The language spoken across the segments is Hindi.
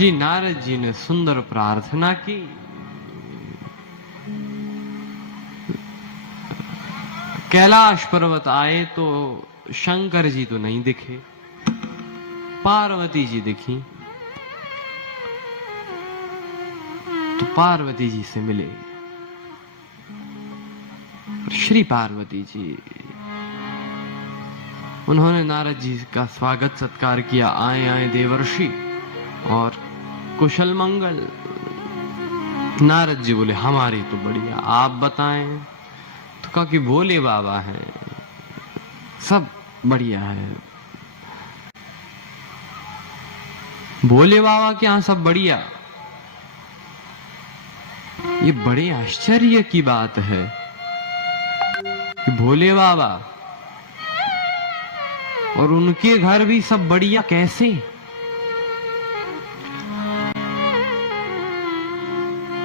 श्री नारद जी ने सुंदर प्रार्थना की। कैलाश पर्वत आए तो शंकर जी तो नहीं दिखे, पार्वती जी दिखी। तो पार्वती जी से मिले। श्री पार्वती जी, उन्होंने नारद जी का स्वागत सत्कार किया। आए आए देवर्षि, और कुशल मंगल। नारद जी बोले हमारी तो बढ़िया, आप बताएं। तो कहा कि भोले बाबा हैं, सब बढ़िया है। भोले बाबा के यहां सब बढ़िया। ये बड़े आश्चर्य की बात है कि भोले बाबा और उनके घर भी सब बढ़िया कैसे?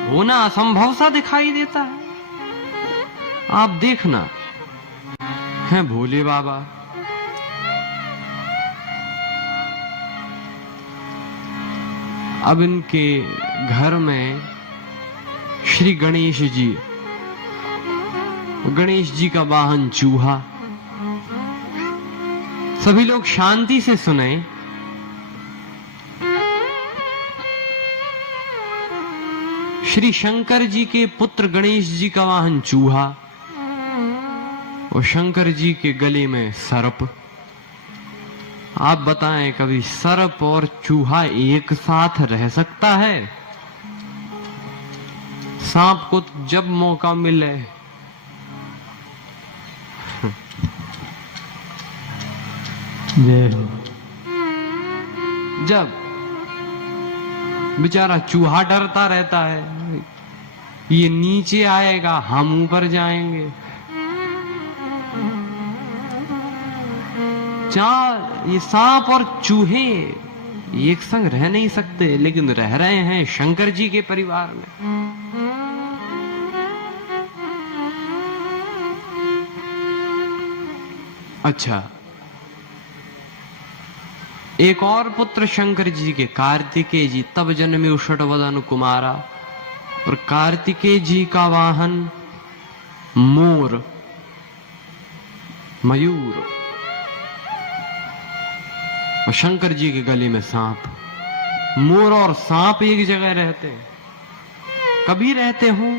होना असंभव सा दिखाई देता है। आप देखना, हैं भोले बाबा, अब इनके घर में श्री गणेश जी, गणेश जी का वाहन चूहा। सभी लोग शांति से सुने। श्री शंकर जी के पुत्र गणेश जी का वाहन चूहा, और शंकर जी के गले में सर्प। आप बताएं, कभी सर्प और चूहा एक साथ रह सकता है? सांप को जब मौका मिले जब बेचारा चूहा डरता रहता है, ये नीचे आएगा हम ऊपर जाएंगे। ये सांप और चूहे एक संग रह नहीं सकते, लेकिन रह रहे हैं शंकर जी के परिवार में। अच्छा, एक और पुत्र शंकर जी के, कार्तिकेय जी, तब जन्मे उषटवदन कुमारा। और कार्तिकेय जी का वाहन मोर, मयूर, और शंकर जी के गले में सांप। मोर और सांप एक जगह रहते हैं, कभी रहते हो?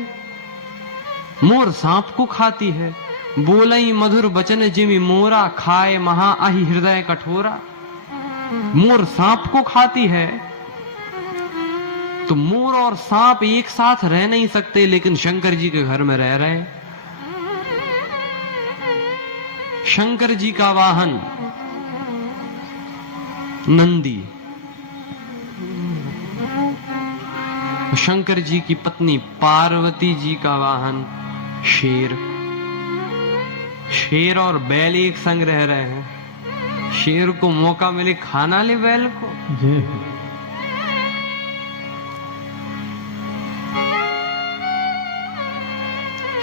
मोर सांप को खाती है। बोलई मधुर वचन जिमि मोरा, खाए महा अहि हृदय कठोरा। मोर सांप को खाती है। तो मोर और सांप एक साथ रह नहीं सकते, लेकिन शंकर जी के घर में रह रहे हैं। शंकर जी का वाहन नंदी, शंकर जी की पत्नी पार्वती जी का वाहन शेर। शेर और बैल एक संग रह रहे हैं। शेर को मौका मिले खाना ले बैल को।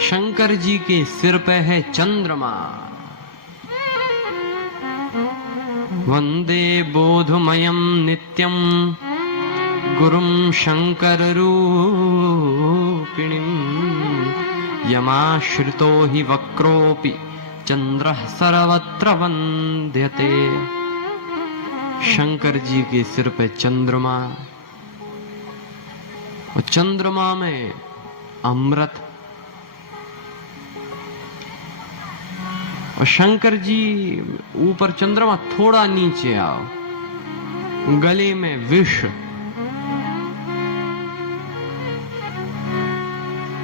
शंकर जी के सिर पे है चंद्रमा। वंदे बोधमयम नित्यम गुरुम शंकर रूपिणीम, यमाश्रितो हि वक्रोपि चंद्रः सर्वत्र वंद्यते। शंकर जी के सिर पे चंद्रमा, और चंद्रमा में अमृत। और शंकर जी ऊपर, चंद्रमा थोड़ा नीचे आओ, गले में विष।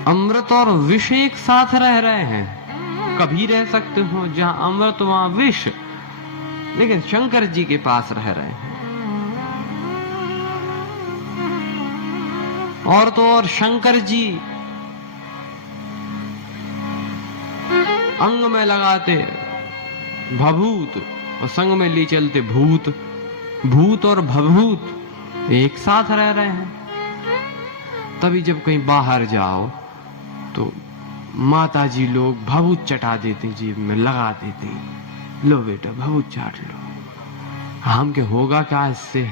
अमृत और विष एक साथ रह रहे हैं। कभी रह सकते हो जहां अमृत वहां विष, लेकिन शंकर जी के पास रह रहे हैं। और तो और शंकर जी अंग में लगाते भभूत, और संग में ले चलते भूत। भूत और भभूत एक साथ रह रहे हैं। तभी जब कहीं बाहर जाओ तो माता जी लोग भभूत चटा देते, जेब में लगा देते, लो बेटा भभूत चाट लो। हम के होगा क्या इससे?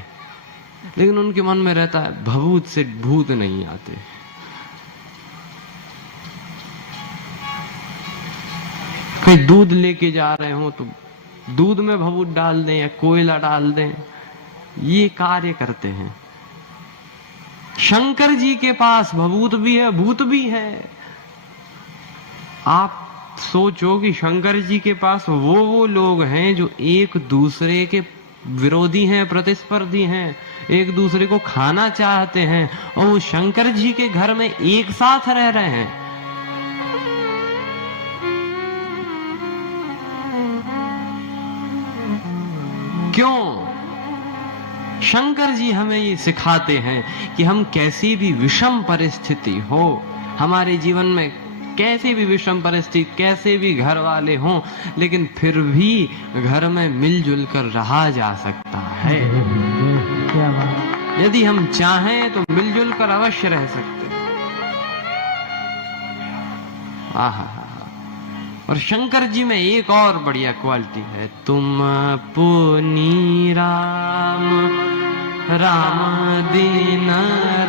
लेकिन उनके मन में रहता है भभूत से भूत नहीं आते। कहीं दूध लेके जा रहे हो तो दूध में भभूत डाल दें या कोयला डाल दें, ये कार्य करते हैं। शंकर जी के पास भभूत भी है, भूत भी है। आप सोचो कि शंकर जी के पास वो लोग हैं जो एक दूसरे के विरोधी हैं, प्रतिस्पर्धी हैं, एक दूसरे को खाना चाहते हैं, और वो शंकर जी के घर में एक साथ रह रहे हैं। क्यों? शंकर जी हमें ये सिखाते हैं कि हम कैसी भी विषम परिस्थिति हो, हमारे जीवन में कैसी भी विषम परिस्थिति, कैसे भी घर वाले हों, लेकिन फिर भी घर में मिलजुल कर रहा जा सकता है। यदि हम चाहें तो मिलजुल कर अवश्य रह सकते हैं। आहा, और शंकर जी में एक और बढ़िया क्वालिटी है, तुम पुनी राम राम दिन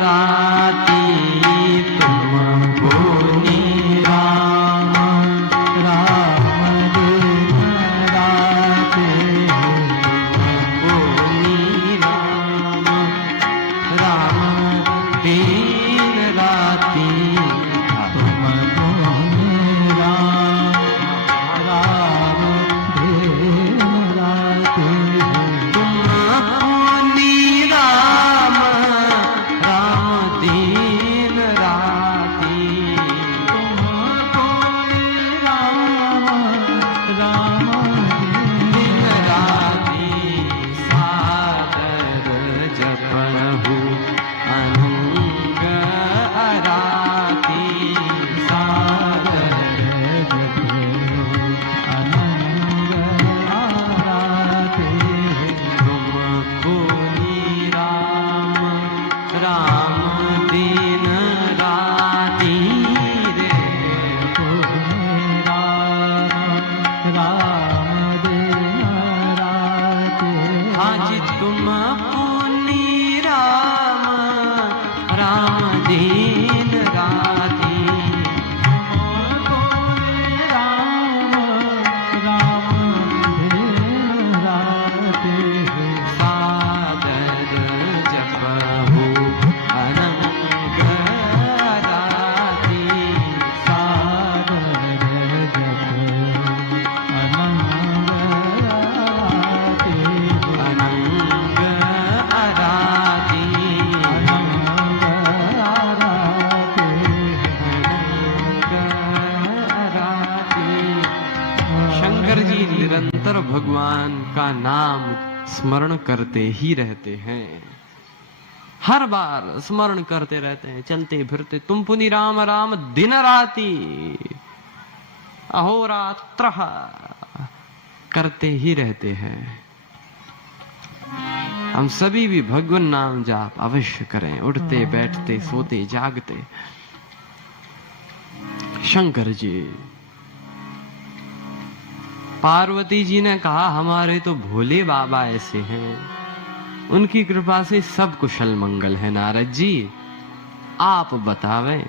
राती, तुम पुनी राम राम दिन राती, पुनी राम राम दिन राती, भगवान का नाम स्मरण करते ही रहते हैं, हर बार स्मरण करते रहते हैं, चलते फिरते। तुम पुनि राम राम दिन राती, अहोरात्र करते ही रहते हैं। हम सभी भी भगवान नाम जाप अवश्य करें, उठते बैठते सोते जागते। शंकर जी, पार्वती जी ने कहा हमारे तो भोले बाबा ऐसे हैं, उनकी कृपा से सब कुशल मंगल है। नारद जी आप बतावें।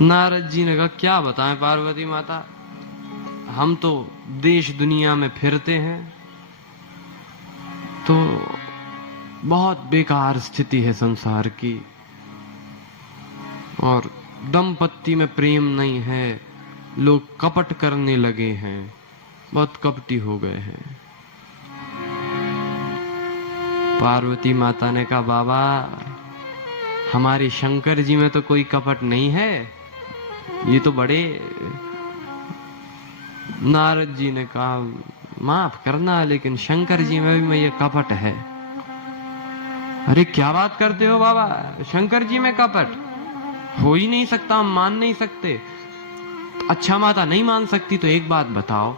नारद जी ने कहा क्या बताएं पार्वती माता, हम तो देश दुनिया में फिरते हैं तो बहुत बेकार स्थिति है संसार की, और दंपत्ति में प्रेम नहीं है, लोग कपट करने लगे हैं, बहुत कपटी हो गए हैं। पार्वती माता ने कहा बाबा हमारे शंकर जी में तो कोई कपट नहीं है, ये तो बड़े। नारद जी ने कहा माफ करना, लेकिन शंकर जी में भी ये कपट है। अरे क्या बात करते हो बाबा, शंकर जी में कपट हो ही नहीं सकता, हम मान नहीं सकते। अच्छा माता नहीं मान सकती तो एक बात बताओ,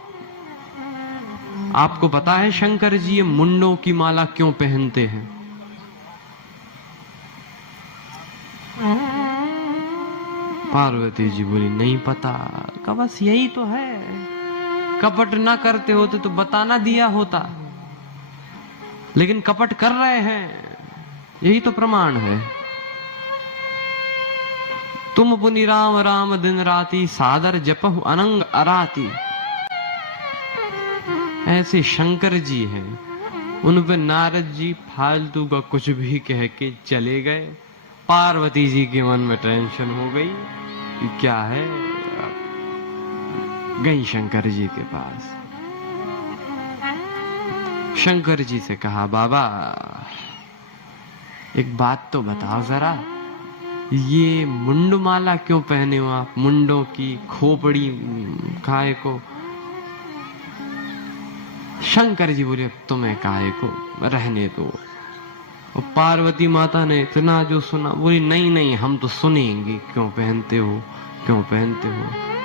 आपको पता है शंकर जी ये मुंडों की माला क्यों पहनते हैं? पार्वती जी बोली नहीं पता। कहा बस यही तो है, कपट ना करते होते तो बताना दिया होता, लेकिन कपट कर रहे हैं, यही तो प्रमाण है। तुम पुनि राम राम दिन राती, सादर जपहु अनंग अराती। ऐसे शंकर जी हैं, उन पे नारद जी फालतू का कुछ भी कह के चले गए। पार्वती जी के मन में टेंशन हो गई कि क्या है, गई शंकर जी के पास। शंकर जी से कहा, बाबा एक बात तो बताओ जरा, ये मुंडमाला क्यों पहने हो आप, मुंडों की खोपड़ी काहे को? शंकर जी बोले, तुम्हें काहे को, रहने दो। और पार्वती माता ने इतना जो सुना, बोली नहीं नहीं हम तो सुनेंगे, क्यों पहनते हो, क्यों पहनते हो।